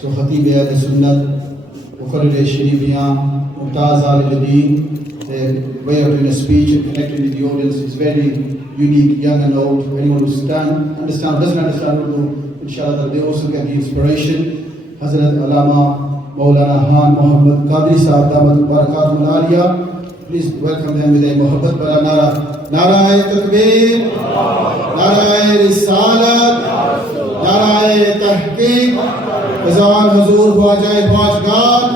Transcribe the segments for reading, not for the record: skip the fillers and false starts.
So Khatib Ahl Sunnat, Muqarrir Sharifiyan, Mumtaz Al-Ladin, the way of doing a speech and connecting with the audience is very unique, young and old. Anyone who doesn't understand Urdu, inshallah, they also get the inspiration. Hazrat Allama Maulana Khan Muhammad Qadri Sahab Damat Barakatum Al-Aliya. Please welcome them with a Muhabbat Bala Nara. Nara Takbir, Nara Risalat, Nara Tahqiq. Azan Hazur Khwaja Khwajgan,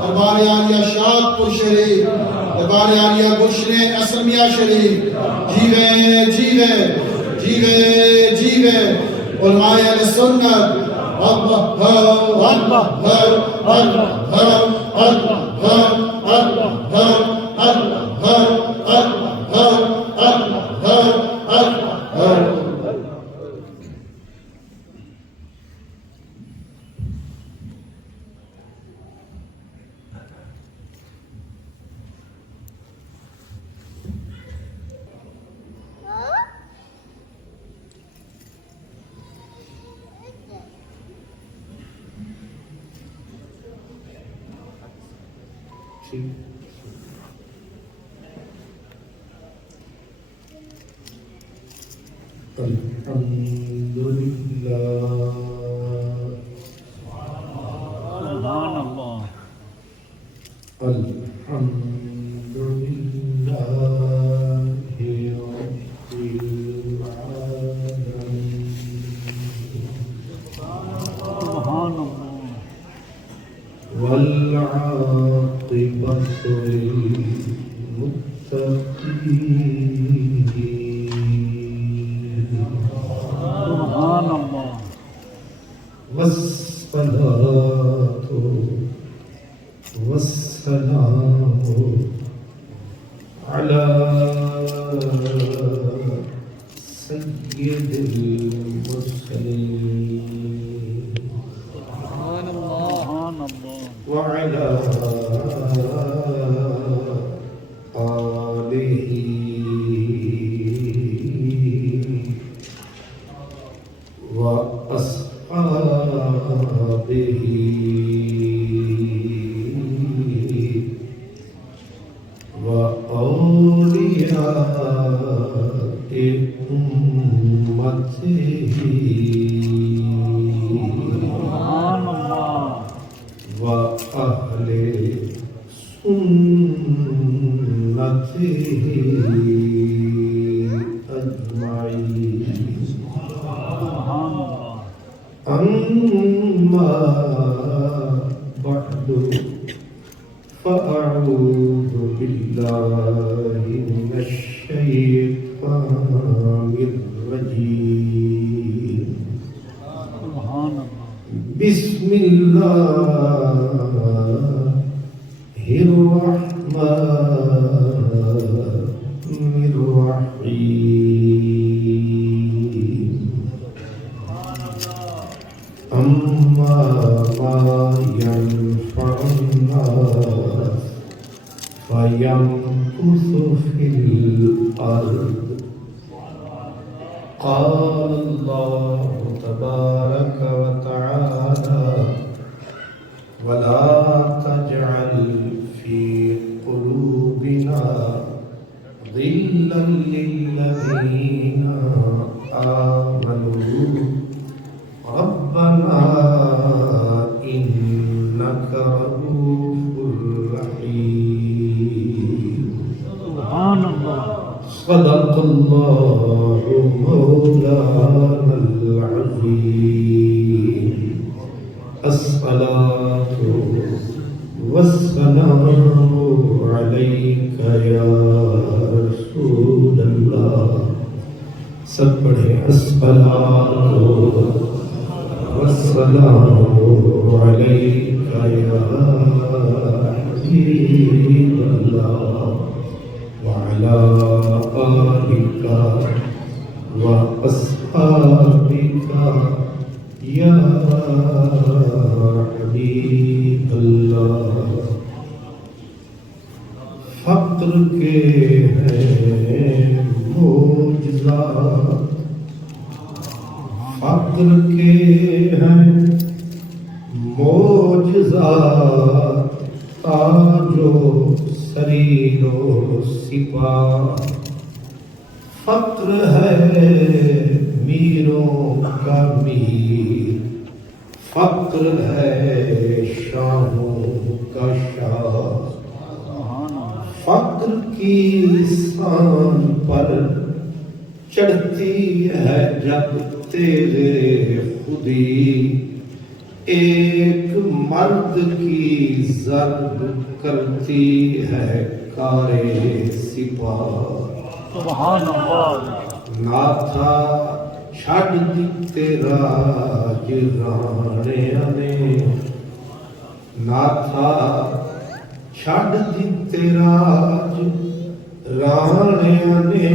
Darbar Aliya Shadpur Sharif, Darbar Aliya Gulshan Asamiya Sharif. Jeeve, jeeve, jeeve, jeeve. Ulama Ahl Sunnat. Allah, Allah, Allah, Allah, Allah, Allah, Allah, Allah, Allah, Allah, Allah. تاج و سریر و سپاہ، فقر ہے میروں کا میر، فقر ہے شاہوں کا شاہ، فقر کی سان پر چڑھتی ہے جب تیرے خودی، ایک مرد کی ضرب کرتی ہے کارِ سپاہ۔ سبحان اللہ۔ ناتھا چھڈ دتے راج رانیاں نے، ناتھا چھڈ دتے راج رانیاں نے،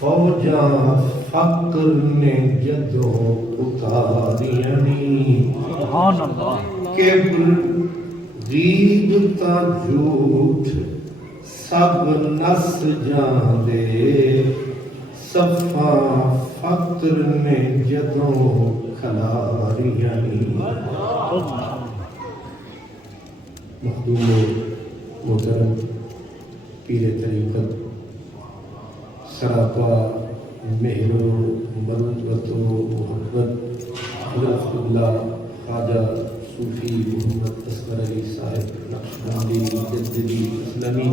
فوجاں فقر نے جدوں اتاریاں نی، سبحان اللہ۔ کبر غیب تا جھوٹ سب نس جاندے، صفاں فقر نے جدوں کھلاریاں نی۔ مخدوم محترم پیر طریقت سراپا مہر و مروت و محبت حضرت اللہ خواجہ صوفی محمد اصغر علی صاحب نقشبندی جدیدی اسلامی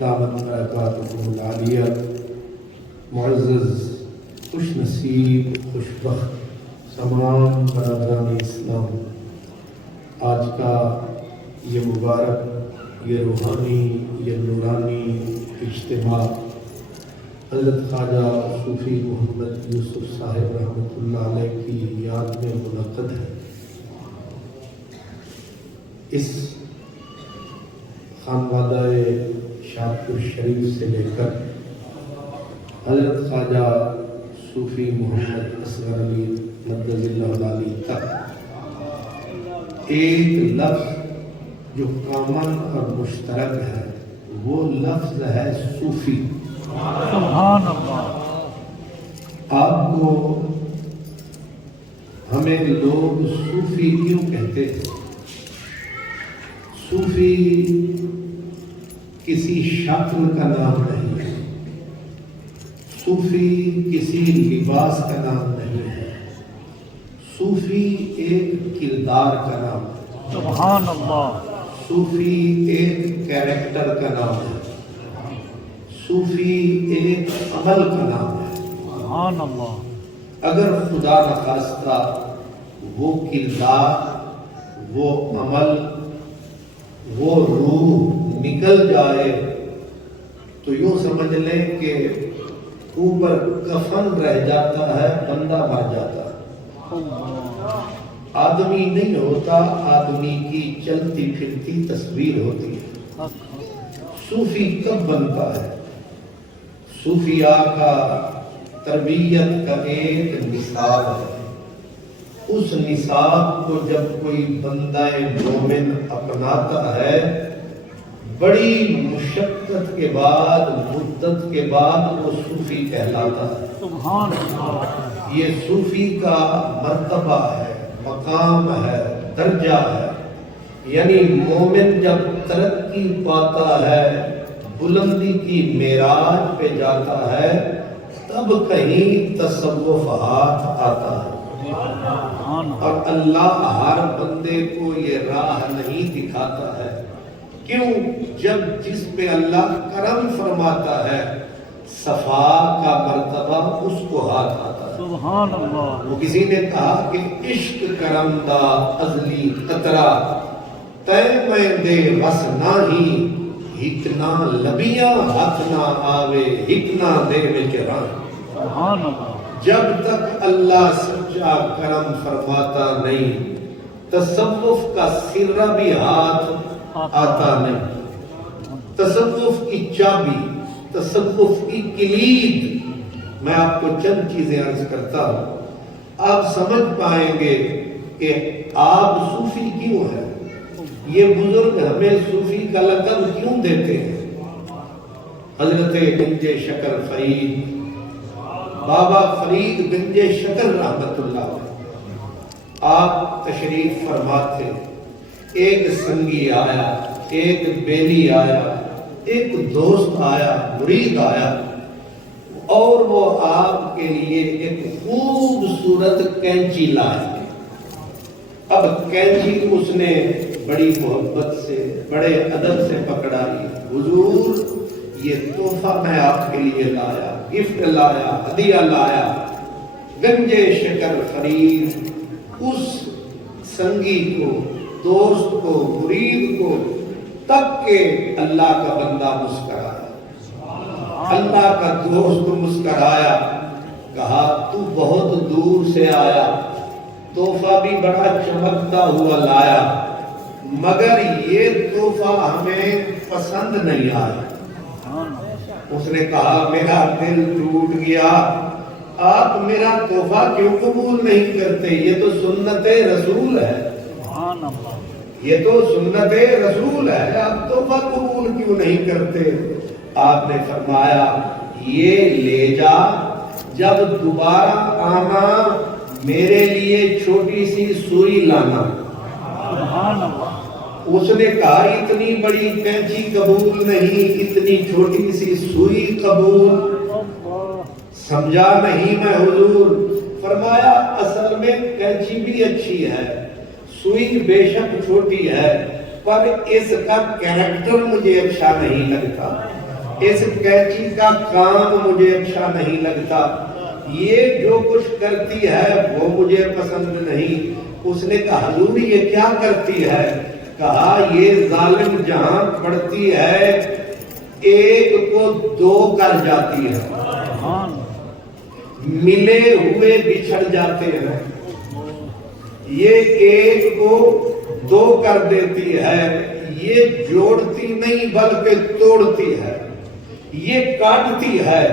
دعوت برکاتہ العالیہ، معزز خوش نصیب خوش بخت تمام برادران اسلام، آج کا یہ مبارک، یہ روحانی، یہ نورانی اجتماع حضرت خواجہ صوفی محمد یوسف صاحب رحمۃ اللہ علیہ کی یاد میں منعقد ہے۔ اس خانوادہ شادپور شریف سے لے کر حضرت خواجہ صوفی محمد اصغر علی مدد اللہ العالی تک ایک لفظ جو کامن اور مشترک ہے، وہ لفظ ہے صوفی۔ سبحان اللہ۔ آپ کو ہمیں لوگ صوفی کیوں کہتے ہیں؟ صوفی کسی شکل کا نام نہیں ہے، صوفی کسی لباس کا نام نہیں ہے، صوفی ایک کردار کا نام ہے، سبحان اللہ۔ صوفی ایک کیریکٹر کا نام ہے، صوفی ایک عمل کا نام ہے۔ سبحان اللہ۔ اگر خدا نخواستہ وہ کردار، وہ عمل، وہ روح نکل جائے تو یوں سمجھ لیں کہ اوپر کفن رہ جاتا ہے، بندہ مر جاتا ہے، آدمی نہیں ہوتا، آدمی کی چلتی پھرتی تصویر ہوتی ہے۔ صوفی کب بنتا ہے؟ صوفیاء کا تربیت کا ایک نصاب ہے، اس نصاب کو جب کوئی بندہ مومن اپناتا ہے، بڑی مشقت کے بعد، مدت کے بعد وہ صوفی کہلاتا ہے۔ سبحان اللہ۔ یہ صوفی کا مرتبہ ہے، مقام ہے، درجہ ہے، یعنی مومن جب ترقی پاتا ہے، بلندی کی معراج پہ جاتا ہے، تب کہیں تصوف ہاتھ آتا ہے، اور اللہ ہر بندے کو یہ راہ نہیں دکھاتا ہے۔ کیوں؟ جب جس پہ اللہ کرم فرماتا ہے، صفا کا مرتبہ اس کو ہاتھ آتا ہے۔ سبحان اللہ۔ وہ کسی نے کہا کہ عشق کرم دا ازلی قطرہ، تے میں دے وس ناہی، ہکنا لبیاں ہاتھ نہ آوے، ہکنا دے وچ راہ۔ سبحان اللہ۔ جب تک اللہ سچا کرم فرماتا نہیں، تصوف کا سرہ بھی ہاتھ آتا نہیں۔ تصوف کی چابی، تصوف کی کلید، میں آپ کو چند چیزیں عرض کرتا ہوں، آپ سمجھ پائیں گے کہ آپ صوفی کیوں ہیں، یہ بزرگ ہمیں صوفی کا لقب کیوں دیتے ہیں۔ حضرت گنج شکر فرید، بابا فرید گنج شکر رحمت اللہ علیہ، آپ تشریف فرما تھے، ایک سنگی آیا، ایک بیلی آیا، ایک دوست آیا، مرید آیا، اور وہ آپ کے لیے ایک خوبصورت کینچی لائے۔ اب کینچی اس نے بڑی محبت سے، بڑے ادب سے پکڑائی۔ حضور، یہ تحفہ میں آپ کے لیے لایا، گفٹ لایا، ہدیہ لایا۔ گنجے شکر خرید اس سنگی کو، دوست کو، مرید کو، تک کہ اللہ کا بندہ مسکرایا، اللہ کا دوست مسکرایا، کہا تو بہت دور سے آیا، تحفہ بھی بڑا چمکتا ہوا لایا، مگر یہ تحفہ ہمیں پسند نہیں آیا۔ اس نے کہا میرا دل ٹوٹ گیا، آپ میرا تحفہ کیوں قبول نہیں کرتے؟ یہ تو سنت رسول ہے، یہ تو سنت رسول ہے، آپ تحفہ قبول کیوں نہیں کرتے؟ آپ نے فرمایا یہ لے جا، جب دوبارہ آنا میرے لیے چھوٹی سی سوئی لانا۔ اس نے کہا اتنی بڑی کینچی قبول نہیں، اتنی چھوٹی سی سوئی قبول۔ سمجھا نہیں میں حضور؟ فرمایا اصل میں کینچی بھی اچھی ہے، سوئی بے شک چھوٹی ہے، پر اس کا کیریکٹر مجھے اچھا نہیں لگتا، اس کینچی کا کام مجھے اچھا نہیں لگتا، یہ جو کچھ کرتی ہے وہ مجھے پسند نہیں۔ اس نے کہا حضور یہ کیا کرتی ہے؟ کہا یہ ظالم جہاں پڑتی ہے ایک کو دو کر جاتی ہے، ملے ہوئے بچھڑ جاتے ہیں، یہ ایک کو دو کر دیتی ہے، یہ جوڑتی نہیں بلکہ توڑتی ہے، یہ کاٹتی ہے۔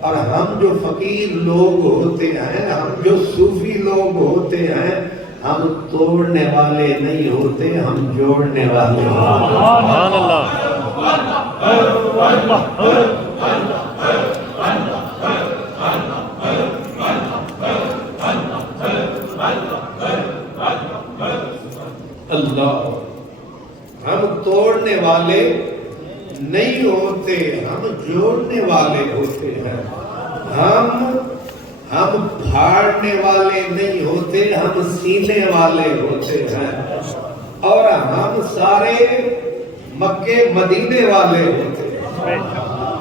اور ہم جو فقیر لوگ ہوتے ہیں، ہم جو صوفی لوگ ہوتے ہیں، ہم توڑنے والے نہیں ہوتے، ہم جوڑنے والے ہوتے ہیں۔ سبحان اللہ۔ اللہ، ہم توڑنے والے نہیں ہوتے، ہم جوڑنے والے ہوتے ہیں، ہم پھاڑنے والے نہیں ہوتے، ہم سینے والے ہوتے ہیں، اور ہم سارے مکے مدینے والے ہوتے ہیں۔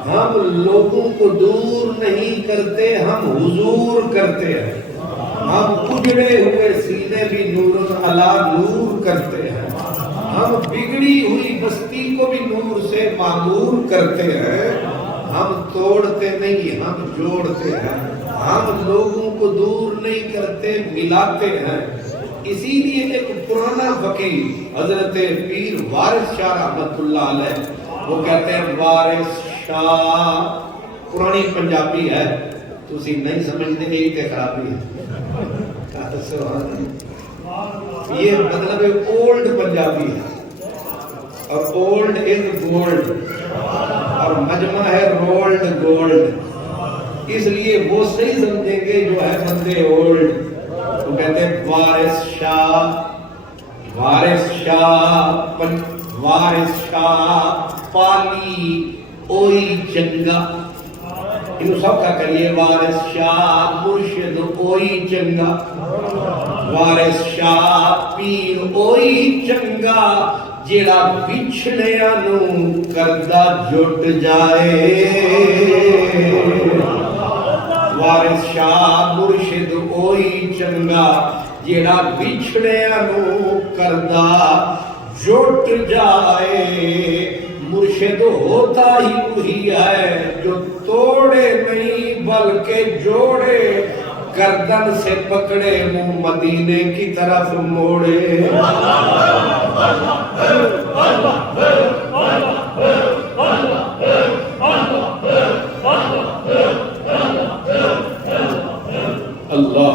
ہم لوگوں کو دور نہیں کرتے، ہم حضور کرتے ہیں، ہم اجڑے ہوئے سینے بھی نور علی نور کرتے ہیں، ہم بگڑی ہوئی بستی کو بھی نور سے معمور کرتے ہیں، ہم توڑتے نہیں، ہم جوڑتے ہیں، ہم لوگوں کو دور نہیں کرتے، ملاتے ہیں۔ اسی لیے ایک پرانا فقیر حضرت پیر وارث شاہ رحمت اللہ علیہ، وہ کہتے ہیں وارث شاہ، پرانی پنجابی ہے، تو اسی نہیں سمجھتے یہی تے خرابی ہے، یہ مطلب اولڈ پنجابی ہے، اور اولڈ از گولڈ، اور مجمع ہے رولڈ گولڈ، اس لیے وہ صحیح سمجھیں گے جو ہے بندے اولڈ۔ وہ کہتے ہیں وارث شاہ، وارث شاہ، وارث شاہ پالی اوئی چنگا، انہوں سب کا کریے وارث شاہ مرشد اوئی چنگا، وارث شاہ پیر اوئی چنگا، جیڑا بچھڑیاں نو کردہ جٹ جائے، وارث شاہ مرشد اوئی چنگا، جیڑا بچھڑیاں نو کردہ جٹ جائے۔ مرشد ہوتا ہی وہی ہے جو توڑے نہیں بلکہ جوڑے، گردن سے پکڑے منہ مدینے کی طرف موڑے۔ اللہ،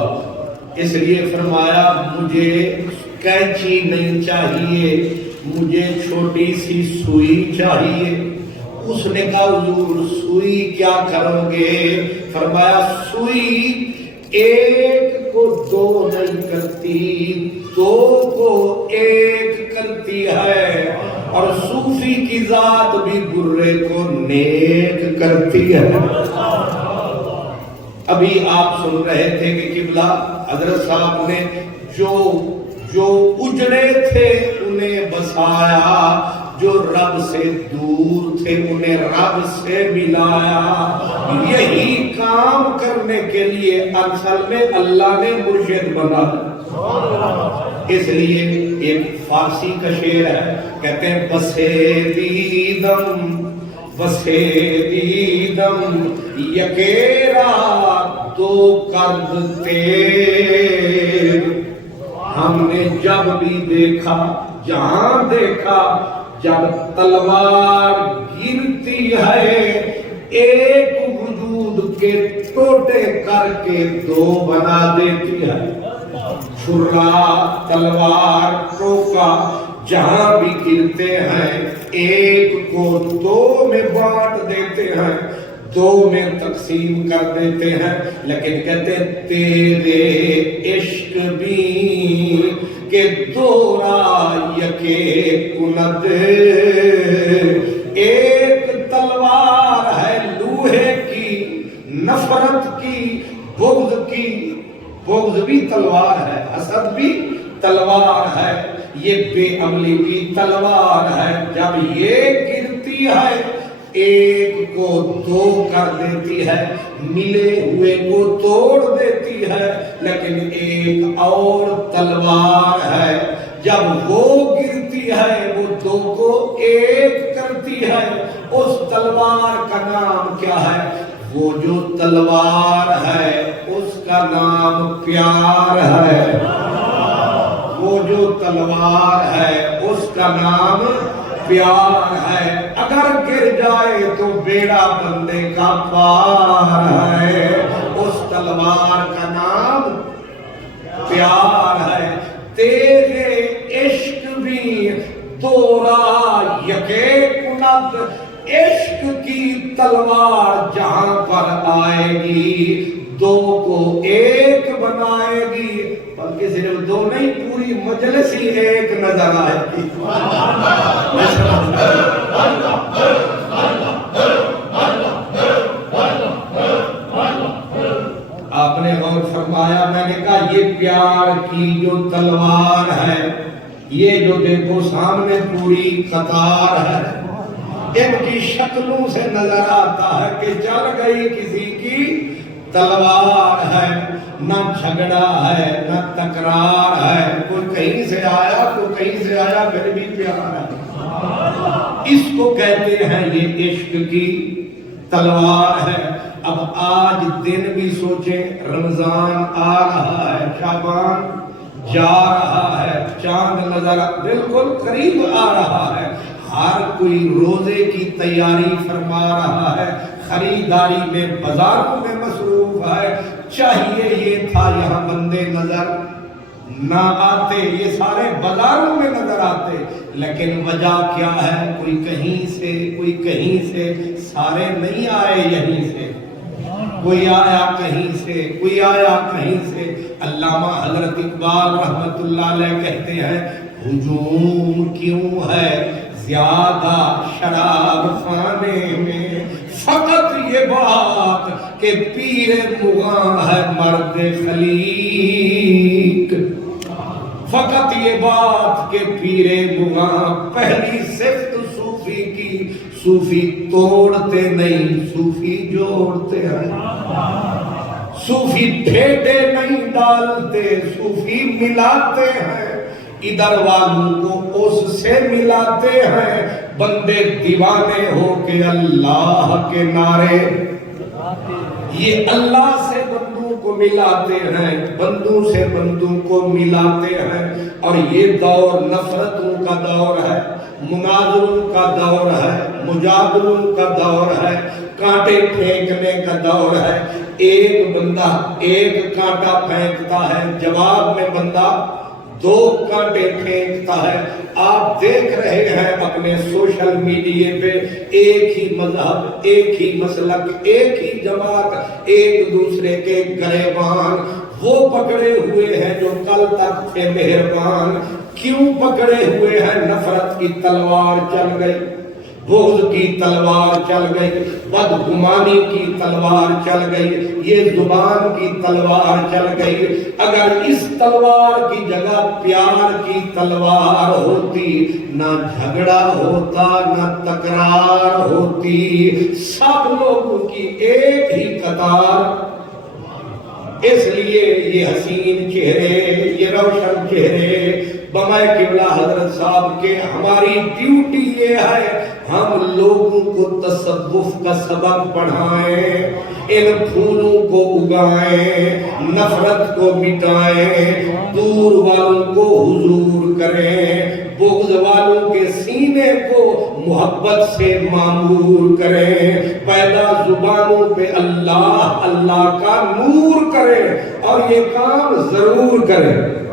اس لیے فرمایا مجھے کینچی نہیں چاہیے، مجھے چھوٹی سی سوئی چاہیے۔ اس نے کہا حضور سوئی کیا کرو گے؟ فرمایا سوئی ایک کو دو نہیں کرتی، دو کو ایک کرتی ہے، اور صوفی کی ذات بھی برے کو نیک کرتی ہے۔ ابھی آپ سن رہے تھے کہ قبلہ حضرت صاحب نے جو اجڑے تھے انہیں بسایا، جو رب سے دور تھے انہیں رب سے ملایا۔ یہی کام کرنے کے لیے اصل میں اللہ نے مرشد بنایا۔ اس لیے ایک فارسی کا شعر ہے، کہتے ہیں بسے دیدم یکیرا دو کرد تیر، ہم نے جب بھی دیکھا، جہاں دیکھا، جب تلوار گرتی ہے ایک وجود کے ٹوٹے کر کے دو بنا دیتی ہے۔ چھرا تلوار ٹوکا جہاں بھی گرتے ہیں ایک کو دو میں بانٹ دیتے ہیں، دو میں تقسیم کر دیتے ہیں، لیکن کہتے ہیں تیرے عشق بھی کہ دورا یکے کند، ایک تلوار ہے لوہے کی، نفرت کی، بغض بھی تلوار ہے، حسد بھی تلوار ہے، یہ بے عملی کی تلوار ہے۔ جب یہ گرتی ہے ایک کو دو کر دیتی ہے، ملے ہوئے کو توڑ دیتی ہے، لیکن ایک اور تلوار ہے جب وہ گرتی ہے وہ دو کو ایک کرتی ہے۔ اس تلوار کا نام کیا ہے؟ وہ جو تلوار ہے اس کا نام پیار ہے، وہ جو تلوار ہے اس کا نام پیار ہے۔ اگر گر جائے تو بیڑا بندے کا پار ہے، اس تلوار کا نام پیار ہے۔ تیرے عشق بھی دورا یکے کند، عشق کی تلوار جہاں پر آئے گی دو کو ایک بنائے گی، بلکہ صرف دو نہیں پوری مجلس ہی ایک نظر آئے گی۔ آپ نے غور فرمایا، میں نے کہا یہ پیار کی جو تلوار ہے، یہ جو دیکھو سامنے پوری قطار ہے، ان کی شکلوں سے نظر آتا ہے کہ چل گئی کسی کی تلوار ہے، نہ جھگڑا ہے نہ تکرار ہے، کوئی کہیں سے آیا کوئی کہیں سے آیا، پھر بھی پیار ہے۔ اس کو کہتے ہیں یہ عشق کی تلوار ہے۔ اب آج دن بھی سوچیں، رمضان آ رہا ہے، شعبان جا رہا ہے، چاند نظر بالکل قریب آ رہا ہے، ہر کوئی روزے کی تیاری فرما رہا ہے، خریداری میں بازاروں میں مصروف ہے۔ چاہیے یہ تھا یہاں بندے نظر نہ آتے، یہ سارے بازاروں میں نظر آتے، لیکن وجہ کیا ہے؟ کوئی کہیں سے کوئی کہیں سے، سارے نہیں آئے یہیں سے، کوئی آیا کہیں سے کوئی آیا کہیں سے۔ علامہ حضرت اقبال رحمت اللہ علیہ کہتے ہیں ہجوم کیوں ہے زیادہ شراب خانے میں، فقط یہ بات کہ پیر مغاں ہے مرد خلیق، فقط یہ بات کہ پیر مغاں پہلی صفت صوفی کی، صوفی توڑتے نہیں صوفی جوڑتے ہیں، صوفی پھیٹے نہیں ڈالتے صوفی ملاتے ہیں، ادھر والوں کو اس سے ملاتے ہیں، بندے دیوانے ہو کے اللہ کے نعرے، یہ اللہ سے بندوں کو ملاتے ہیں، بندوں سے بندوں کو ملاتے ہیں۔ اور یہ دور نفرتوں کا دور ہے، مناظروں کا دور ہے، مجادلوں کا دور ہے، کانٹے پھینکنے کا دور ہے۔ ایک بندہ ایک کانٹا پھینکتا ہے، جواب میں بندہ دو کانٹے پھینکتا ہے۔ آپ دیکھ رہے ہیں اپنے سوشل میڈیا پہ ایک ہی مذہب، ایک ہی مسلک، ایک ہی جماعت، ایک دوسرے کے گریبان وہ پکڑے ہوئے ہیں جو کل تک تھے مہربان، کیوں پکڑے ہوئے ہیں؟ نفرت کی تلوار چل گئی، بغض کی تلوار چل گئی، بدگمانی کی تلوار چل گئی، یہ زبان کی تلوار چل گئی۔ اگر اس تلوار کی جگہ پیار کی تلوار ہوتی، نہ جھگڑا ہوتا، نہ تکرار ہوتی، سب لوگوں کی ایک ہی قطار۔ اس لیے یہ حسین چہرے، یہ روشن چہرے بمائے قبلہ حضرت صاحب کے، ہماری ڈیوٹی یہ ہے ہم لوگوں کو تصوف کا سبق پڑھائیں، ان پھولوں کو اگائیں، نفرت کو مٹائیں، دور والوں کو حضور کریں، بغض والوں کے سینے کو محبت سے معمور کریں، پیدا زبانوں پہ اللہ اللہ کا نور کریں، اور یہ کام ضرور کریں۔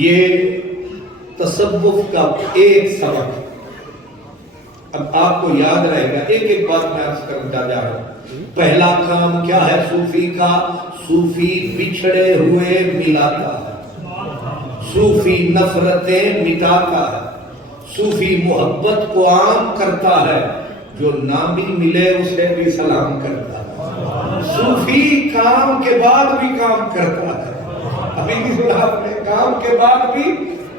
یہ تصوف کا ایک سبق اب آپ کو یاد رہے گا، ایک ایک بات میں عرض کرتا جا رہا ہوں۔ پہلا کام کیا ہے صوفی کا؟ صوفی بچھڑے ہوئے ملاتا ہے، صوفی نفرتیں مٹاتا ہے، صوفی محبت کو عام کرتا ہے، جو نہ بھی ملے اسے بھی سلام کرتا ہے، صوفی کام کے بعد بھی کام کرتا ہے، ابھی بھی سنا آپ نے، کام کے بعد بھی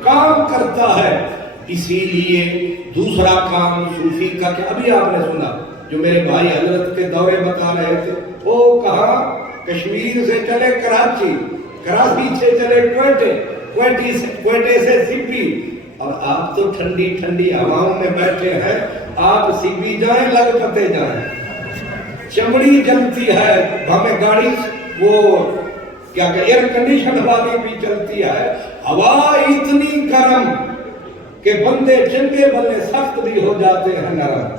کام کرتا ہے۔ اسی لیے دوسرا کام صوفی کا کہ ابھی آپ نے سنا جو میرے بھائی حضرت کے دورے بتا رہے تھے، وہ کہاں کشمیر سے چلے کراچی، کراچی سے چلے کوئٹے سے سپی، اور آپ تو ٹھنڈی ٹھنڈی ہواؤں میں بیٹھے ہیں، آپ سپی جائیں لگتے جائیں، چمڑی جلتی ہے، ہمیں گاڑی وہ کیا کہ ایئر کنڈیشن والی بھی چلتی ہے، ہوا اتنی گرم کہ بندے چنگے بلے سخت بھی ہو جاتے ہیں نرم،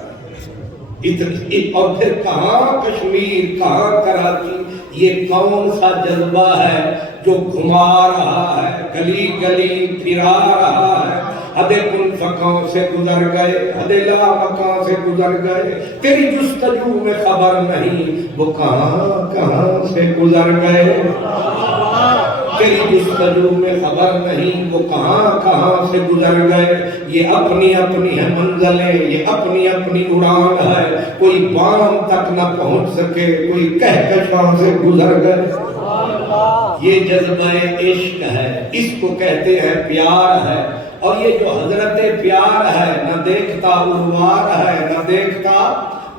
اور پھر کہاں کشمیر، کہاں کراچی، یہ کون سا جذبہ ہے جو گھما رہا ہے، گلی گلی پھرا رہا ہے، حد کن فقوں سے گزر گئے، حد لا مکان سے گزر گئے، تیری جستجو میں خبر نہیں وہ کہاں کہاں سے گزر گئے، تیری جستجو میں خبر نہیں وہ کہاں کہاں سے گزر گئے، یہ اپنی اپنی ہے منزلیں، یہ اپنی اپنی اڑان ہے، کوئی بام تک نہ پہنچ سکے، کوئی کہکشاں سے گزر گئے۔ یہ جذبہ عشق ہے، اس کو کہتے ہیں پیار ہے، اور یہ جو حضرت پیار ہے، نہ دیکھتا اروار ہے، نہ دیکھتا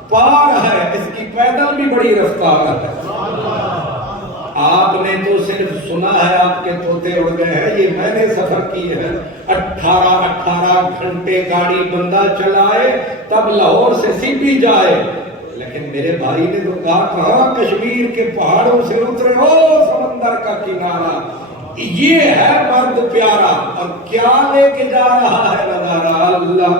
پار ہے، اس کی پیدل بھی بڑی رفتار ہے۔ آپ نے تو صرف سنا ہے، آپ کے طوطے اڑ گئے ہیں، یہ میں نے سفر کی ہے، 18 گھنٹے گاڑی بندہ چلائے تب لاہور سے سپی جائے، لیکن میرے بھائی نے تو کہا کہاں کشمیر کے پہاڑوں سے اترے ہو سمندر کا کنارہ، یہ ہے مرد پیارا، اور کیا لے کے جا رہا ہے نظارہ اللہ،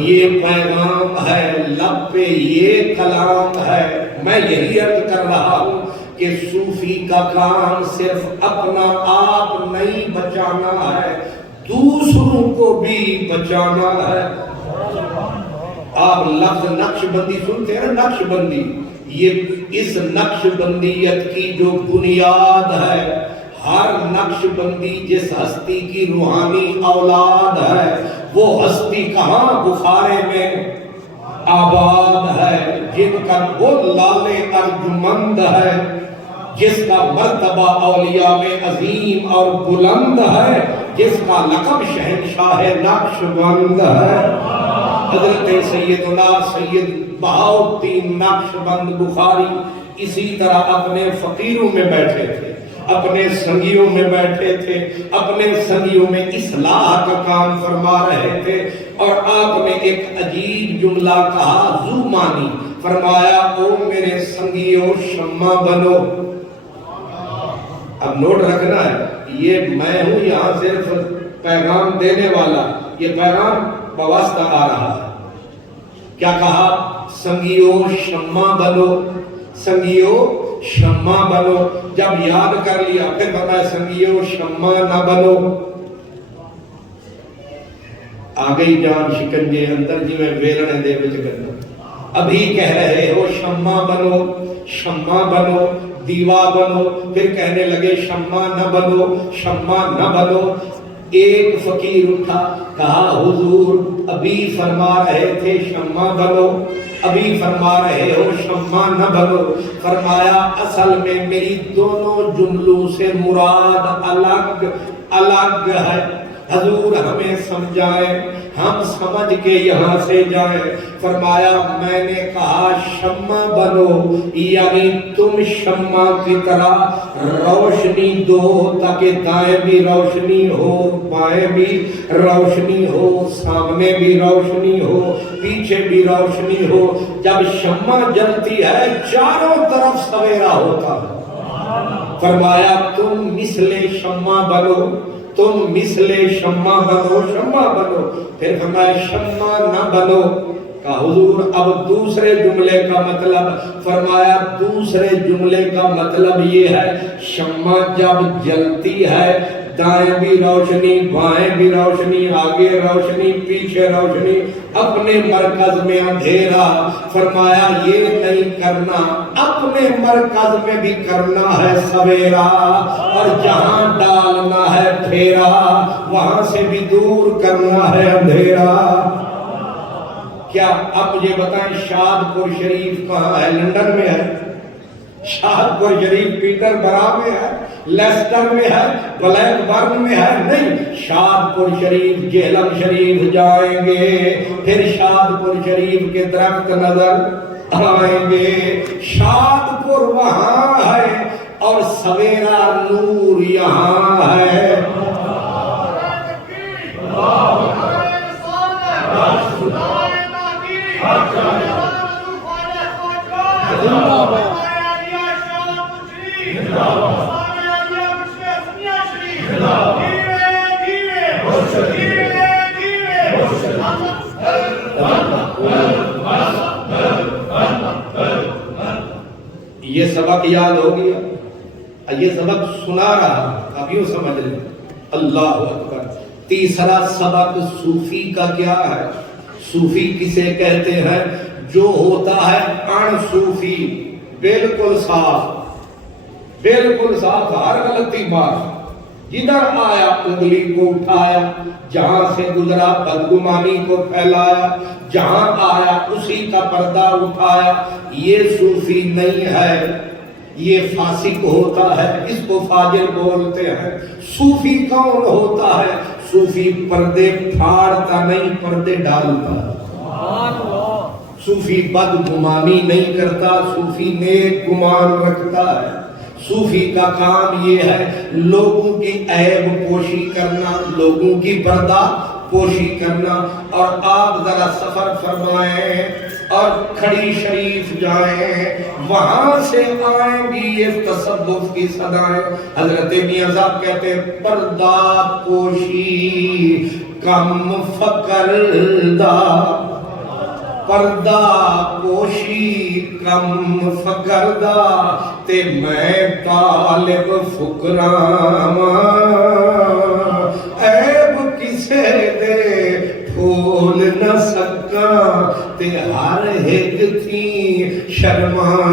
یہ پیغام ہے، لب پہ یہ کلام ہے۔ میں یہی عرض کر رہا ہوں کہ صوفی کا کام صرف اپنا آپ نہیں بچانا ہے، دوسروں کو بھی بچانا ہے۔ آپ لفظ نقش بندی سنتے ہیں نا، نقش بندی، یہ اس نقش بندیت کی جو بنیاد ہے، ہر نقش بندی جس ہستی کی روحانی اولاد ہے، وہ ہستی کہاں؟ بخارے میں آباد ہے، جن کا وہ لال ارجمند ہے، جس کا مرتبہ اولیاء میں عظیم اور بلند ہے، جس کا لقب شہنشاہ نقش بند ہے۔ حضرت سیدنا سید بہاؤالدین نقش بند بخاری اسی طرح اپنے فقیروں میں بیٹھے تھے، اپنے سنگیوں میں بیٹھے تھے، اپنے سنگیوں میں اصلاح کا کام فرما رہے تھے، اور آپ نے ایک عجیب جملہ کہا، زومانی فرمایا، او میرے سنگیوں شمع بنو۔ اب نوٹ رکھنا ہے، یہ میں ہوں یہاں صرف پیغام دینے والا، یہ پیغام بواسطہ آ رہا ہے۔ کیا کہا؟ سنگیو شمع بنو، سنگیو شمع بنو۔ جب یاد کر لیا پھر بتایا سنگیو شمع نہ بنو۔ آ گئی جان شکنجے اندر جی میں ویلنے دے وچ کرنا۔ ابھی کہہ رہے ہو شمع بنو، شمع بنو، دیوا بنو، پھر کہنے لگے شمع نہ بنو، شمع نہ بنو۔ ایک فقیر اٹھا، کہا حضور ابھی فرما رہے تھے شمع بنو، ابھی فرما رہے ہو شمع نہ بنو۔ فرمایا اصل میں میری دونوں جملوں سے مراد الگ الگ ہے، حضور ہمیں سمجھائیں، ہم سمجھ کے یہاں سے جائیں۔ فرمایا میں نے کہا شمع بنو، یعنی تم شمع کی طرح روشنی دو تاکہ دائیں بھی روشنی ہو، بائیں بھی روشنی ہو، سامنے بھی روشنی ہو، پیچھے بھی روشنی ہو۔ جب شمع جلتی ہے چاروں طرف سویرا ہوتا ہے۔ فرمایا تم مثل شمع بنو، تم مثل شمع بنو، شمع بنو۔ پھر فرمایا شمع نہ بنو۔ کہا حضور اب دوسرے جملے کا مطلب؟ فرمایا دوسرے جملے کا مطلب یہ ہے شمع جب جلتی ہے دائیں بھی روشنی، بائیں بھی روشنی، آگے روشنی، پیچھے روشنی، اپنے مرکز میں اندھیرا۔ فرمایا یہ نہیں کرنا، اپنے مرکز میں بھی کرنا ہے سویرا، اور جہاں ڈالنا ہے پھیرا وہاں سے بھی دور کرنا ہے اندھیرا۔ کیا اب مجھے بتائیں شادپور شریف کہاں ہے؟ لندن میں ہے؟ شادپور شریف پیٹر برا میں ہے؟ لیسٹر میں ہے؟ بلیک برن میں ہے؟ نہیں، شادپور شریف جہلم شریف جائیں گے پھر شادپور شریف کے درخت نظر آئیں گے۔ شادپور وہاں ہے اور سویرا نور یہاں ہے۔ یہ سبق یاد ہو گیا، یہ سبق سنا رہا، اب یوں سمجھ لیں۔ اللہ اکبر۔ تیسرا سبق صوفی کا کیا ہے؟ صوفی کسے کہتے ہیں؟ جو ہوتا ہے ان صوفی، بالکل صاف، بالکل صاف، ہر غلطی بات جدھر آیا انگلی کو اٹھایا، جہاں سے گزرا بدگمانی کو پھیلایا، جہاں آیا اسی کا پردہ اٹھایا۔ یہ صوفی نہیں ہے، یہ فاسق ہوتا ہے، اس کو فاجر بولتے ہیں۔ صوفی کون ہوتا ہے؟ صوفی پردے پھاڑتا نہیں، پردے ڈالتا ہے۔ صوفی بدگمانی نہیں کرتا، صوفی نیک گمان رکھتا ہے۔ صوفی کا کام یہ ہے لوگوں کی عیب پوشی کرنا، لوگوں کی پردہ پوشی کرنا۔ اور آپ ذرا سفر فرمائیں اور کھڑی شریف جائیں، وہاں سے آئیں گی یہ تصوف کی صدائیں۔ حضرت میاں صاحب کہتے ہیں پردہ پوشی کم فکردہ، پردہ پوشی کم فکردہ، تے میں طالب فقراں عیب کسے دے پھول نہ سکا، تے ہر ایک تھی شرماں۔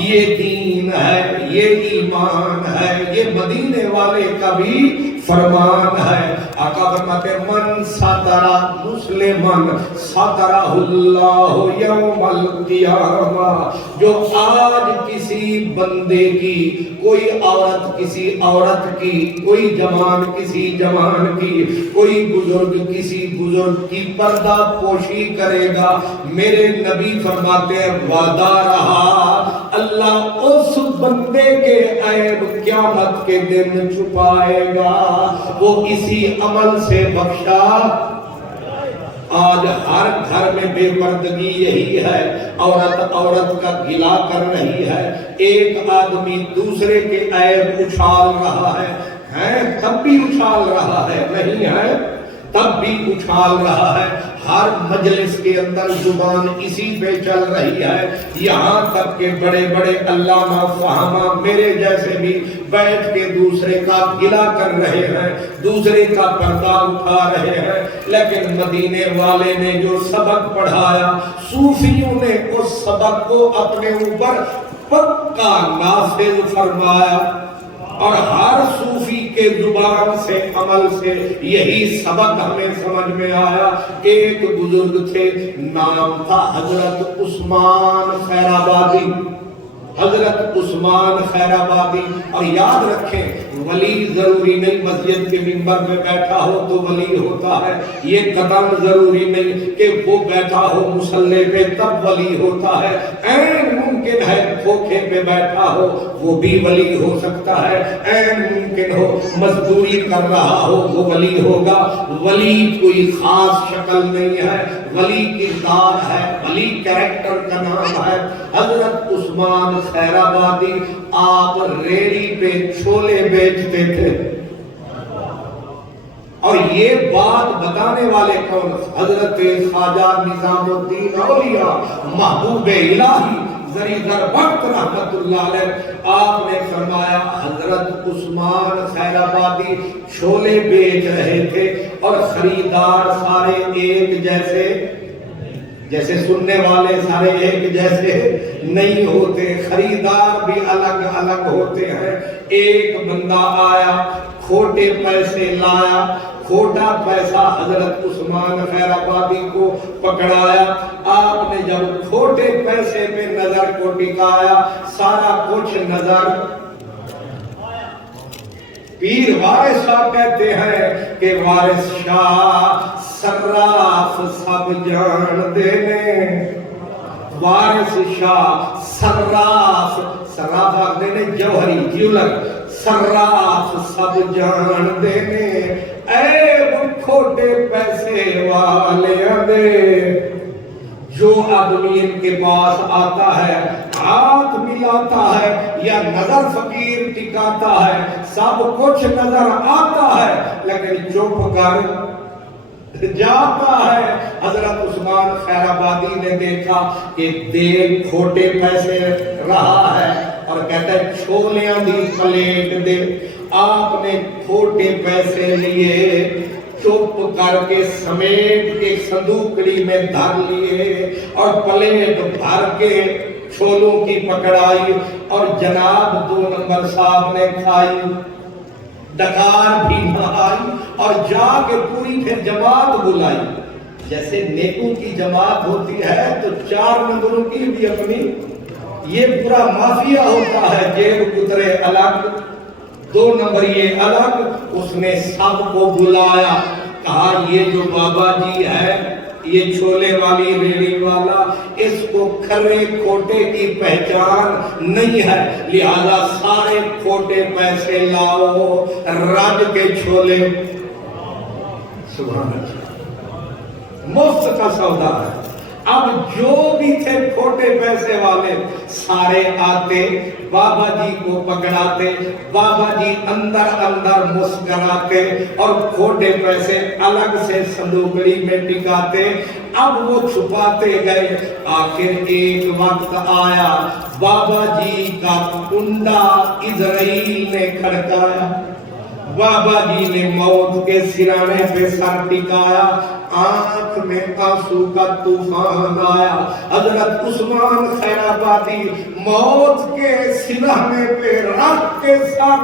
یہ دین ہے، یہ ایمان ہے، یہ مدینے والے کا بھی فرمان ہے۔ آقا فرماتے من ساترا مسلمن ساترہ اللہ یوم القیامہ، جو آج کسی بندے کی، کوئی عورت کسی عورت کی، کوئی جوان کسی جوان کی، کوئی بزرگ کسی بزرگ کی پردہ پوشی کرے گا، میرے نبی فرماتے ہیں وعدہ رہا اللہ اس بندے کے عیب قیامت کے دن چھپائے گا، وہ اسی عمل سے بخشا۔ آج ہر گھر میں بے پردگی یہی ہے، عورت عورت کا گلا کر رہی ہے، ایک آدمی دوسرے کے عیب اچھال رہا ہے تب بھی اچھال رہا ہے، نہیں ہے تب بھی اچھال رہا ہے، ہر مجلس کے اندر زبان اسی پہ چل رہی ہے، یہاں تک کہ بڑے بڑے علامہ فہمہ میرے جیسے بھی بیٹھ کے دوسرے کا گلا کر رہے ہیں، دوسرے کا پردہ اٹھا رہے ہیں، لیکن مدینے والے نے جو سبق پڑھایا، صوفیوں نے اس سبق کو اپنے اوپر پکا نافذ فرمایا، اور ہر صوفی کے زبان سے عمل سے یہی سبق ہمیں سمجھ میں آیا۔ ایک بزرگ تھے، نام تھا حضرت عثمان خیرآبادی، حضرت عثمان خیرآبادی۔ اور یاد رکھیں، ولی ضروری نہیں مسجد کے منبر میں بیٹھا ہو تو ولی ہوتا ہے، یہ قدم ضروری نہیں کہ وہ بیٹھا ہو مصلی پہ تب ولی ہوتا ہے، این ممکن ہے کھوکھے پہ بیٹھا ہو وہ بھی ولی ہو سکتا ہے، این ممکن ہو مزدوری کر رہا ہو وہ ولی ہوگا۔ ولی کوئی خاص شکل نہیں ہے، ولی کردار ہے، ولی کریکٹر کا نام ہے۔ حضرت عثمان خیرآبادی آپ ریڑی پہ چھولے بیچتے تھے، اور یہ بات بتانے والے کون؟ حضرت خواجہ نظام الدین اولیاء محبوب الہی زریدر وقت رحمت اللہ علیہ۔ آپ نے فرمایا حضرت عثمان خیرآبادی چھولے بیچ رہے تھے اور خریدار سارے ایک جیسے سننے والے سارے ایک جیسے نہیں ہوتے، خریدار بھی الگ الگ ہوتے ہیں۔ ایک بندہ آیا، کھوٹے پیسے لایا، کھوٹا پیسہ حضرت عثمان خیرآبادی کو پکڑایا۔ آپ نے جب کھوٹے پیسے پہ نظر کو ٹکایا، سارا کچھ نظر، پیر وارث شاہ کہتے ہیں کہ وارث شاہ صراف سب جان دینے، وارث شاہ صراف دینے جوہری جیولر، صراف سب جان دینے، عیب کھوٹے پیسے والے دے۔ جو آدمی ان کے پاس آتا ہے، ہاتھ ملاتا ہے یا نظر فقیر ٹکاتا ہے، سب کچھ نظر آتا ہے لیکن چپ کر جاتا ہے۔ حضرت عثمان خیرآبادی نے دیکھا کہ دیکھ کھوٹے پیسے رہا ہے اور کہتا ہے چھولیاں دی پلیٹ دے۔ آپ نے کھوٹے پیسے لیے، چپ کر کے سمیٹ کے صندوقڑی میں دھر لیے اور پلیٹ بھر کے چھولوں کی پکڑائی، اور جناب 2 نمبر صاحب نے کھائی، ڈکار بھی نہ آئی، اور جا کے پوری پھر جماعت بلائی۔ جیسے نیکوں کی جماعت ہوتی ہے تو 4 نمبروں کی بھی اپنی، یہ پورا مافیا ہوتا ہے، جیب کترے الگ، 2 نمبر یہ الگ۔ اس نے سب کو بلایا، کہا یہ جو بابا جی ہے، یہ چھولے والی ریڑھی والا، اس کو کھرے کھوٹے کی پہچان نہیں ہے، لہذا سارے کھوٹے پیسے لاؤ، رج کے چھولے، سبحان اللہ، مفت کا سودا ہے۔ اب جو بھی تھے کھوٹے پیسے والے سارے آتے، بابا جی کو پکڑاتے، بابا جی اندر اندر مسکراتے اور کھوٹے پیسے الگ سے صندوقڑی میں ٹکاتے۔ اب وہ چھپاتے گئے، آخر ایک وقت آیا، بابا جی کا کنڈا عزرائیل نے کھڑکایا، بابا جی نے موت کے سرانے پہ سر ٹکایا، آنکھ میں آنسو کا طوفان آیا۔ حضرت عثمان خیرآبادی موت کے سرانے پہ رکھ کے سر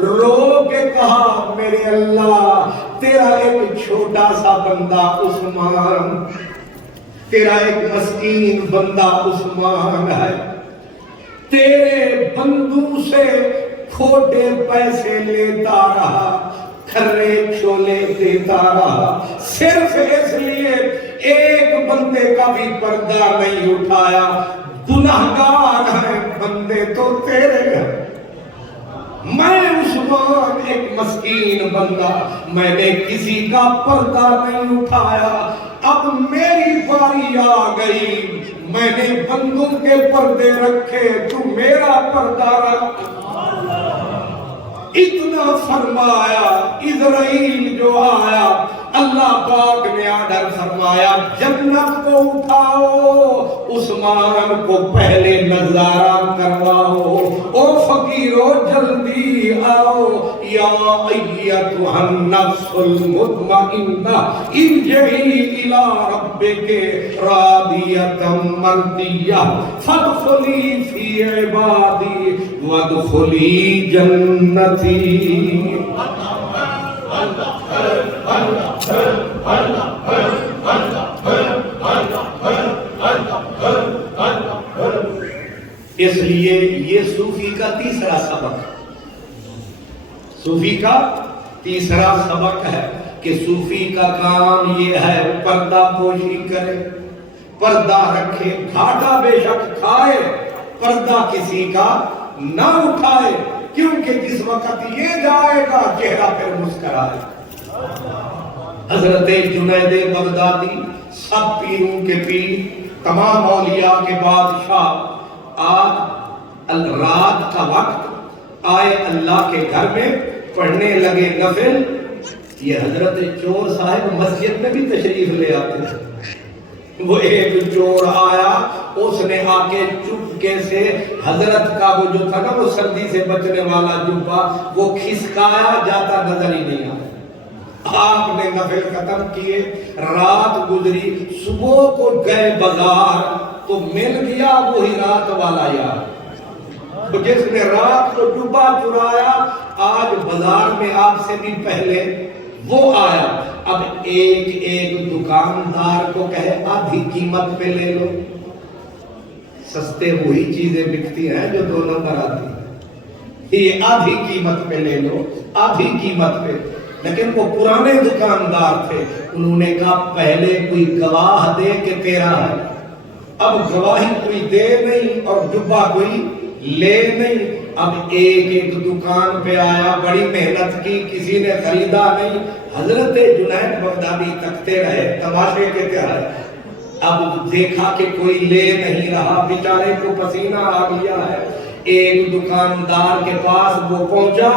رو کے کہا، میرے اللہ، تیرا ایک چھوٹا سا بندہ عثمان، تیرا ایک مسکین بندہ عثمان ہے، تیرے بندوں سے کھوٹے پیسے لیتا رہا، کھرے چھولے دیتا رہا، صرف اس لیے ایک بندے کا بھی پردہ نہیں اٹھایا۔ گنہگار ہیں بندے تو تیرے ہیں، میں عثمان ایک مسکین بندہ، میں نے کسی کا پردہ نہیں اٹھایا۔ اب اب میری باری آ گئی، میں نے بندوں کے پردے رکھے، تو میرا پردہ رکھ۔ اتنا فرمایا، اسرائیل جو آیا اللہ پاک نے آرڈر فرمایا جنت کو اٹھاؤ، عثمان کو پہلے نظارہ کرواؤ، او فقیرو جلدی آؤ، یا ایتھا النفس المطمئنہ ارجعی الی ربک راضیۃ مرضیہ فادخلی فی عبادی وادخلی جنتی۔ اس لیے یہ صوفی کا تیسرا سبق، صوفی کا تیسرا سبق ہے کہ صوفی کا کام یہ ہے پردہ پوشی کرے، پردہ رکھے، گھاٹا بے شک کھائے، پردہ کسی کا نہ اٹھائے، کیونکہ جس وقت یہ جائے گا چہرہ پھر مسکرائے۔ حضرت جنید بغدادی سب پیروں کے پیر، تمام اولیاء کے بادشاہ، آج رات کا وقت آئے اللہ کے گھر میں پڑھنے لگے نفل۔ یہ حضرت چور صاحب مسجد میں بھی تشریف لے آتے ہیں۔ وہ ایک چور آیا، اس نے آ کے چپکے سے حضرت کا وہ جو تھا نا وہ سردی سے بچنے والا جبہ وہ کھسکایا، جاتا نظر ہی نہیں آتا۔ آپ نے نفل ختم کیے، رات گزری، صبح کو گئے بازار تو مل گیا وہی رات والا یار، جس نے رات کو ڈبا چرایا، آج بازار میں آپ سے بھی پہلے وہ آیا۔ اب ایک ایک دکاندار کو کہے آدھی قیمت پہ لے لو۔ سستے وہی چیزیں بکتی ہیں جو 2 نمبر آتی ہیں، یہ آدھی قیمت پہ لے لو، آدھی قیمت پہ۔ لیکن وہ پرانے دکاندار تھے، انہوں نے کہا پہلے کوئی گواہ دے کہ تیرا ہے۔ اب گواہی کوئی دے نہیں اور جبہ کوئی لے نہیں۔ اب ایک ایک دکان پہ آیا، بڑی محنت کی، کسی نے خریدا نہیں۔ حضرت جنید بغدادی تکتے رہے تماشے کے تحت۔ اب دیکھا کہ کوئی لے نہیں رہا، بیچارے کو پسینہ آ گیا ہے۔ ایک دکاندار کے پاس وہ پہنچا،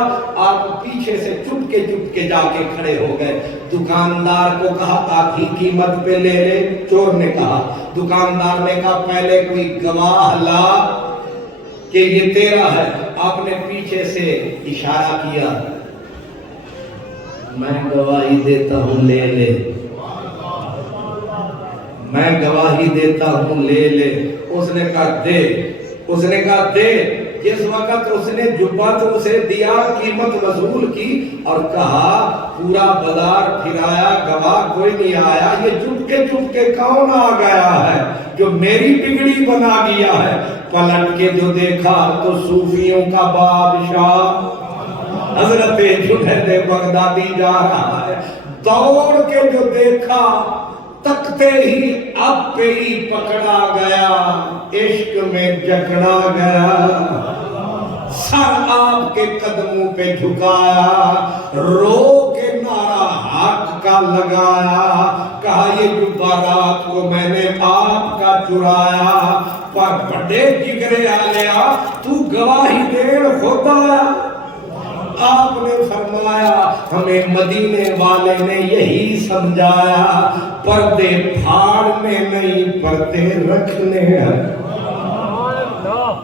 آپ پیچھے سے چپ کے جا کے کھڑے ہو گئے۔ دکاندار کو کہا آدھی قیمت پہ لے لے، چور نے کہا۔ دکاندار نے کہا پہلے کوئی گواہ لا کہ یہ تیرا ہے۔ آپ نے پیچھے سے اشارہ کیا، میں گواہی دیتا ہوں لے لے، میں گواہی دیتا ہوں لے لے۔ اس نے کہا دے، اس نے کہا دے۔ جس وقت اس نے جبہ تو اسے دیا، قیمت وصول کی اور کہا پورا بازار پھرایا، گواہ کوئی نہیں آیا، یہ چپ کے کون آ گیا ہے جو میری بگڑی بنا گیا ہے؟ پلٹ کے جو دیکھا تو صوفیوں کا بادشاہ حضرت جنید بغدادی جا رہا ہے۔ دوڑ کے جو دیکھا، تکتے ہی اب پہ ہی پکڑا گیا، عشق میں جکڑا گیا، سر آپ کے قدموں پہ جھکایا، رو کے نعرہ حق کا لگایا، کہا یہ جبہ رات کو میں نے آپ کا چرایا، پر بڑے جگرے آلیا تو گواہی دیر خود آیا۔ آپ نے فرمایا ہمیں مدینے والے نے یہی سمجھایا، پردے پھاڑنے نہیں پردے رکھنے ہیں۔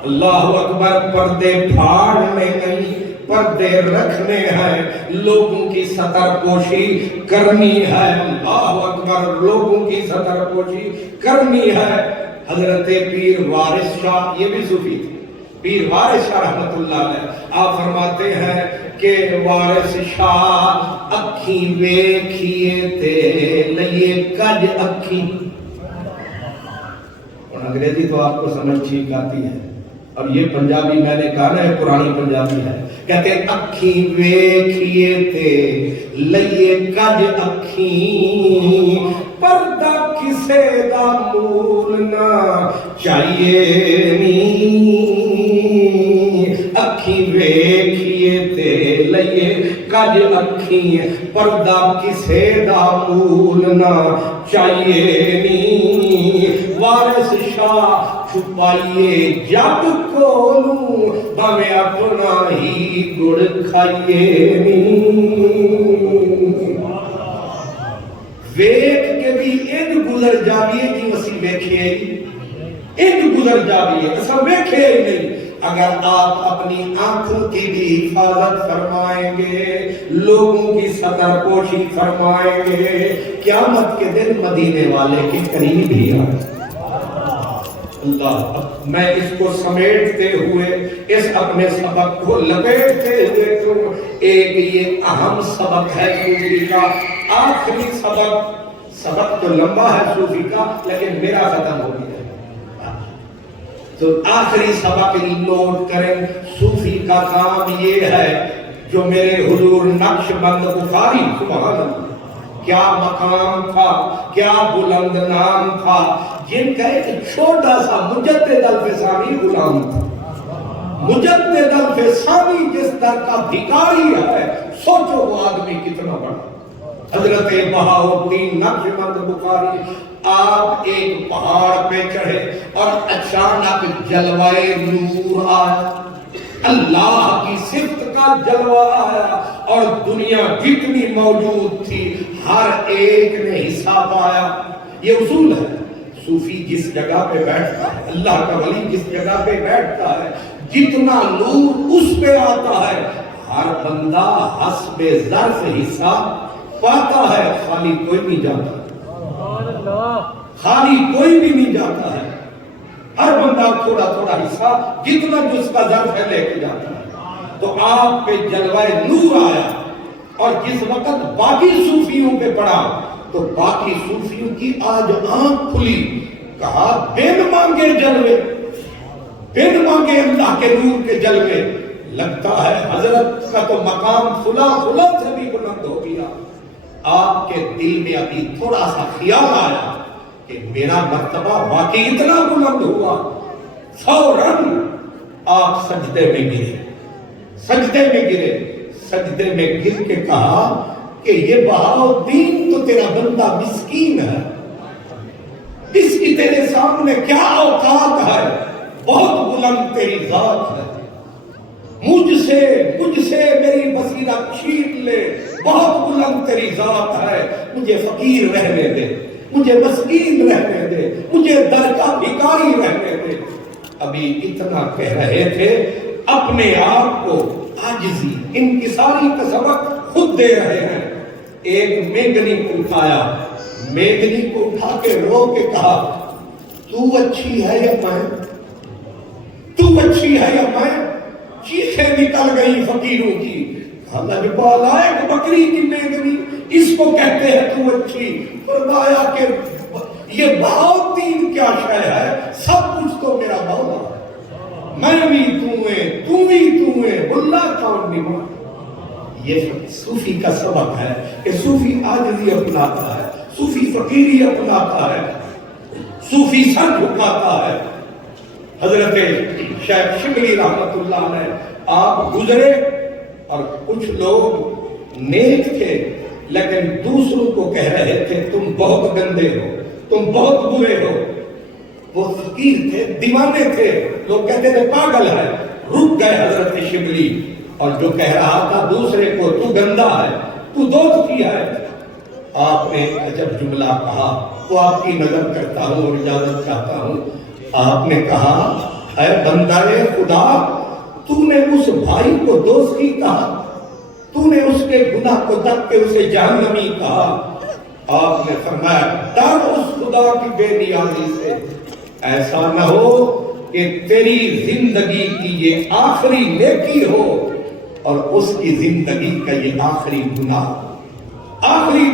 اللہ اکبر، پردے پھاڑنے نہیں پردے رکھنے ہیں، لوگوں کی ستر پوشی کرنی ہے۔ اللہ اکبر، لوگوں کی ستر پوشی کرنی ہے۔ حضرت پیر وارث شاہ، یہ بھی صوفی تھے، پیر وارث شاہ رحمت اللہ علیہ، آپ فرماتے ہیں کہ وارث شاہ اکھی ویکھیے تے لئے کج اکھی۔ اور انگریزی تو آپ کو سمجھ ٹھیک آتی ہے، اور یہ پنجابی میں نے کہا نا پرانی پنجابی ہے، کہتے ہیں اکھی ویکھیے تے لئے کج اکھی، پردہ کسے دا مولنا چاہیے نی، اکھی ویکھیے تے لئے کج اکھیں پردہ کسے دا بھولنا چاہیے نی وارث شاہ چھپائیے جگ کولوں بھاویں اپنا ہی گڑ کھائیے نی ویکھ کے بھی ایک گزر جاویے جی اسی ویکھے ایک گزر جاویے ایسا ویکھے ہی نہیں اگر آپ اپنی آنکھوں کی بھی حفاظت فرمائیں گے لوگوں کی سطر پوشی فرمائیں گے قیامت کے دن مدینے والے کے قریب ہی آئے اللہ میں اس کو سمیٹتے ہوئے اس اپنے سبق کو لپیٹتے ہوئے تو ایک یہ اہم سبق ہے صوفی کا آخری سبق تو لمبا ہے صوفی کا لیکن میرا ختم ہو گیا تو آخری سبق نوٹ کریں صوفی کا کام یہ ہے جو میرے حضور نقش بند بخاری سبحان اللہ کیا مقام تھا کیا بلند نام تھا جن کا ایک چھوٹا سا مجدد الفسانی غلام تھا مجدد الفسانی جس در کا بھکاری ہے سوچو وہ آدمی کتنا بڑا حضرت بہاؤالدین نقش بند بخاری آپ ایک پہاڑ پہ چڑھے اور اچانک جلوائے نور آیا اللہ کی صفت کا جلوہ آیا اور دنیا جتنی موجود تھی ہر ایک نے حصہ پایا یہ اصول ہے صوفی جس جگہ پہ بیٹھتا ہے اللہ کا ولی جس جگہ پہ بیٹھتا ہے جتنا نور اس پہ آتا ہے ہر بندہ حسب ظرف حصہ پاتا ہے خالی کوئی نہیں جاتا خالی کوئی بھی نہیں جاتا ہے ہر بندہ تھوڑا تھوڑا حصہ جتنا جس کا ظرف ہے لے کے جاتا ہے تو آپ پہ جلوہ نور آیا اور جس وقت باقی صوفیوں پہ پڑا تو باقی صوفیوں کی آج آنکھ کھلی کہا بن مانگے جلوے بن مانگے اللہ کے نور کے جلوے لگتا ہے حضرت کا تو مقام فلاں سے بھی بلند ہو گیا آپ کے دل میں ابھی تھوڑا سا خیال آیا کہ میرا مرتبہ واقعی اتنا بلند ہوا فوراً آپ سجدے میں گر کے کہا کہ یہ بہاؤالدین تو تیرا بندہ مسکین ہے اس کی تیرے سامنے کیا اوقات ہے بہت بلند تیری ذات ہے مجھ سے میری بصیرت چھین لے بہت بلند تیری ذات ہے مجھے فقیر رہنے دے مجھے مسکین رہنے دے مجھے در کا بھکاری رہنے دے ابھی اتنا کہہ رہے تھے اپنے آپ کو عاجزی انکساری کا سبق خود دے رہے ہیں ایک میگنی کو اٹھایا میگنی کو اٹھا کے رو کے کہا تو اچھی ہے یا میں چیخیں نکل گئی فقیروں کی لجپال آئے کہ بکری کی میگنی اس کو کہتے ہیں تو اچھی فرمایا کہ یہ بہاؤالدین کیا شے ہے سب کچھ تو میرا مولا ہے میں بھی تو ہے اللہ کون نما یہ صوفی کا سبق ہے کہ صوفی عاجزی اپناتا ہے صوفی فقیری اپناتا ہے صوفی سر جھکاتا ہے حضرت شیخ شبلی رحمت اللہ علیہ آپ گزرے اور کچھ لوگ نیک تھے لیکن دوسروں کو کہہ رہے تھے تم بہت گندے ہو تم بہت برے ہو وہ فقیر تھے دیوانے تھے لوگ کہتے تھے پاگل ہے رک گئے حضرت شبلی اور جو کہہ رہا تھا دوسرے کو تو گندا ہے تو دوزخی ہے آپ نے عجب جملہ کہا وہ آپ کی نظر کرتا ہوں اور اجازت چاہتا ہوں آپ نے کہا اے بندہ خدا تو نے اس بھائی کو دوزخی کہا تو نے اس کے گناہ کو دب کے اسے جہنمی کہا آپ نے فرمایا ڈر اس خدا کی بے نیازی سے ایسا نہ ہو کہ تیری زندگی کی یہ آخری نیکی ہو اور اس کی زندگی کا یہ آخری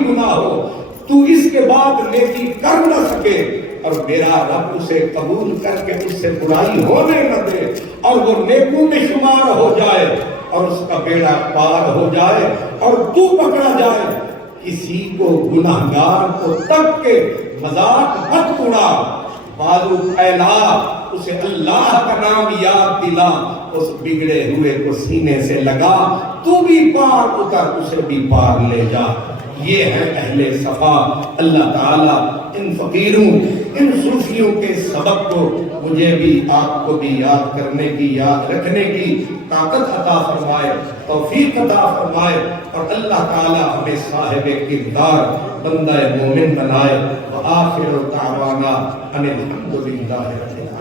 گناہ ہو تو اس کے بعد نیکی کر نہ سکے اور میرا رب اسے قبول کر کے اس سے برائی ہونے نہ دے اور وہ نیکوں میں شمار ہو جائے اور اس کا بیڑا پار ہو جائے اور تو پکڑا جائے کسی کو گناہگار کو تک کے مذاق مت اڑا بازو پھیلا اسے اللہ کا نام یاد دلا، اس بگڑے ہوئے کو سینے سے لگا، تو بھی پار اتر اسے بھی پار لے جا۔ یہ ہے اہل صفا۔ اللہ تعالیٰ ان فقیروں، ان صوفیوں کے سبق کو مجھے بھی آپ کو بھی یاد کرنے کی، یاد رکھنے کی طاقت عطا فرمائے، توفیق عطا فرمائے، اور اللہ تعالیٰ ہمیں صاحب کردار بندہ مومن بنائے۔ وآخر دعوانا ان الحمدللہ رب العالمین۔